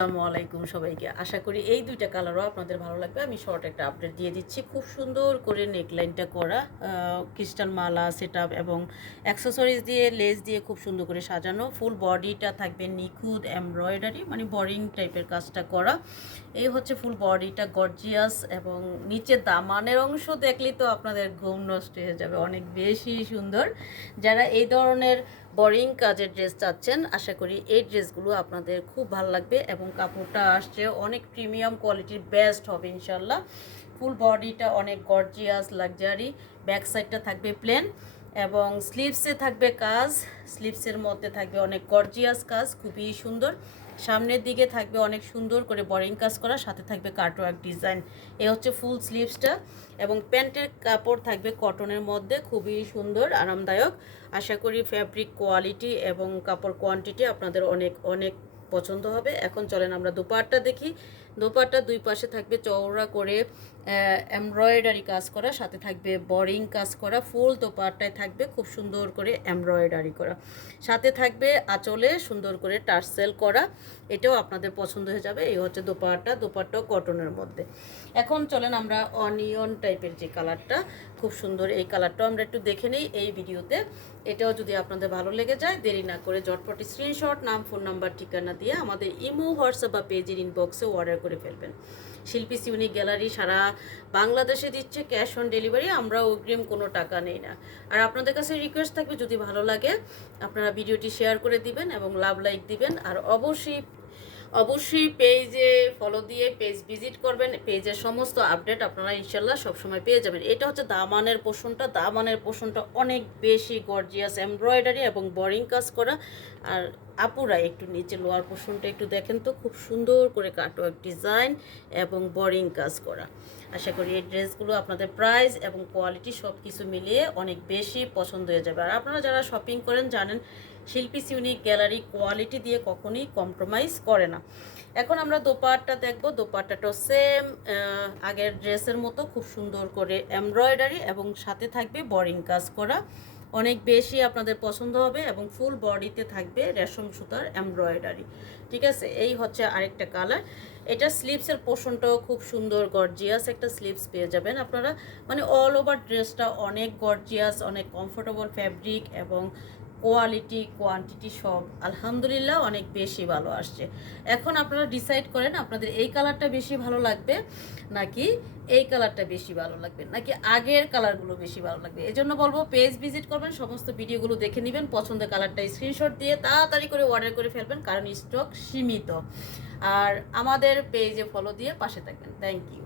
আসসালামু আলাইকুম সবাইকে। আশা করি এই দুইটা কালারও আপনাদের ভালো লাগবে। আমি শর্ট একটা আপডেট দিয়ে দিচ্ছি। খুব সুন্দর করে নেকলাইনটা করা ক্রিস্টাল মালা সেট এবং অ্যাক্সেসরিজ দিয়ে লেস দিয়ে খুব সুন্দর করে সাজানো। ফুল বডিটা থাকবে নিখুঁত এমব্রয়ডারি মানে বরিং টাইপের কাজটা করা। এই হচ্ছে ফুল বডিটা গর্জিয়াস এবং নিচে দামানের অংশ দেখলে তো আপনাদের ঘুম নষ্ট হয়ে যাবে। অনেক বেশি সুন্দর। যারা এই ধরনের বরিং কাজের ড্রেস চাচ্ছেন, আশা করি এই ড্রেসগুলো আপনাদের খুব ভালো লাগবে এবং কাপড়টা আসছে, অনেক প্রিমিয়াম কোয়ালিটির বেস্ট হবে ইনশাল্লাহ ফুল বডিটা অনেক গর্জিয়াস লাক্সারি ব্যাক সাইডটা থাকবে প্লেন এবং স্লিভসে থাকবে কাজ স্লিভসের মধ্যে থাকবে অনেক গর্জিয়াস কাজ, খুবই সুন্দর। সামনের দিকে থাকবে অনেক সুন্দর করে বরিং কাজ করা, সাথে থাকবে কাটওয়ার্ক ডিজাইন এ হচ্ছে ফুল স্লিভসটা এবং প্যান্টের কাপড় থাকবে কটনের মধ্যে, খুবই সুন্দর, আরামদায়ক। আশা করি ফ্যাব্রিক কোয়ালিটি এবং কাপড় কোয়ান্টিটি আপনাদের অনেক অনেক পছন্দ হবে। এখন চলেন আমরা দোপাট্টা দেখি। দোপাট্টা দুই পাশে থাকবে চওড়া করে এমব্রয়ডারি কাজ করা, সাথে থাকবে বরিং কাজ করা, ফুল দোপাট্টায় থাকবে খুব সুন্দর করে এমব্রয়ডারি করা। সাথে থাকবে আঁচলে সুন্দর করে টার্সেল করা। এটাও আপনাদের পছন্দ হয়ে যাবে, এই হচ্ছে দোপাট্টা, দোপাট্টাও কটনের মধ্যে। এখন চলেন আমরা অনিয়ন টাইপের যে কালারটা, খুব সুন্দর এই কালারটাও আমরা একটু দেখে নিই এই ভিডিওতে। এটাও যদি আপনাদের ভালো লেগে যায়, দেরি না করে জটপটি স্ক্রিনশট নাম ফোন নাম্বার ঠিকানা দিয়ে আমাদের ইমো, হোয়াটসঅ্যাপ বা পেজের ইনবক্সে অর্ডার করে ফেলবেন। শিল্পী সিউনিক গ্যালারি সারা বাংলাদেশে দিচ্ছে ক্যাশ অন ডেলিভারি আমরা অগ্রিম কোনো টাকা নেই না। আর আপনাদের কাছে রিকোয়েস্ট থাকবে, যদি ভালো লাগে, আপনারা ভিডিওটি শেয়ার করে দিবেন এবং লাভ লাইক দিবেন। আর অবশ্যই অবশ্যই পেজে ফলো দিয়ে পেজ ভিজিট করবেন। পেজের সমস্ত আপডেট আপনারা ইনশাল্লাহ সবসময় পেয়ে যাবেন। এটা হচ্ছে দামানের পোষণটা। দামানের পোষণটা অনেক বেশি গর্জিয়াস এমব্রয়ডারি এবং বোরিং কাজ করা। আর আপুরা একটু নিচে লোয়ার পোষণটা একটু দেখেন তো, খুব সুন্দর করে কাটওয়ার্ক ডিজাইন এবং বোরিং কাজ করা। আশা করি এই ড্রেসগুলো আপনাদের প্রাইস এবং কোয়ালিটি সব কিছু মিলিয়ে অনেক বেশি পছন্দ হয়ে যাবে। আর আপনারা যারা শপিং করেন জানেন শিল্পী ইউনিক গ্যালারি কোয়ালিটি দিয়ে কখনোই কম্প্রোমাইজ করে না। এখন আমরা দোপাট্টা দেখব। দোপাট্টাটাও সেম আগের ড্রেসের মতো খুব সুন্দর করে এমব্রয়ডারি এবং সাথে থাকবে বরিং কাজ করা। অনেক বেশি আপনাদের পছন্দ হবে এবং ফুল বডিতে থাকবে রেশম সুতার এমব্রয়ডারি ঠিক আছে? এই হচ্ছে আরেকটা কালার এটা স্লিভসের পোষণটাও খুব সুন্দর গর্জিয়াস একটা স্লিভস পেয়ে যাবেন আপনারা। মানে অল ওভার ড্রেসটা অনেক গর্জিয়াস অনেক কমফোর্টেবল ফ্যাব্রিক এবং কোয়ালিটি কোয়ান্টিটি সব। আলহামদুলিল্লাহ অনেক বেশি ভালো আসছে। এখন আপনারা ডিসাইড করেন আপনাদের এই কালারটা বেশি ভালো লাগবে নাকি এই কালারটা বেশি ভালো লাগবে, নাকি আগের কালারগুলো বেশি ভালো লাগবে? এই জন্য বলব পেজ ভিজিট করবেন, সমস্ত ভিডিওগুলো দেখে নেবেন, পছন্দের কালারটা স্ক্রিনশট দিয়ে তাড়াতাড়ি করে অর্ডার করে ফেলবেন, কারণ স্টক সীমিত। আর আমাদের পেজে ফলো দিয়ে পাশে থাকবেন। Thank you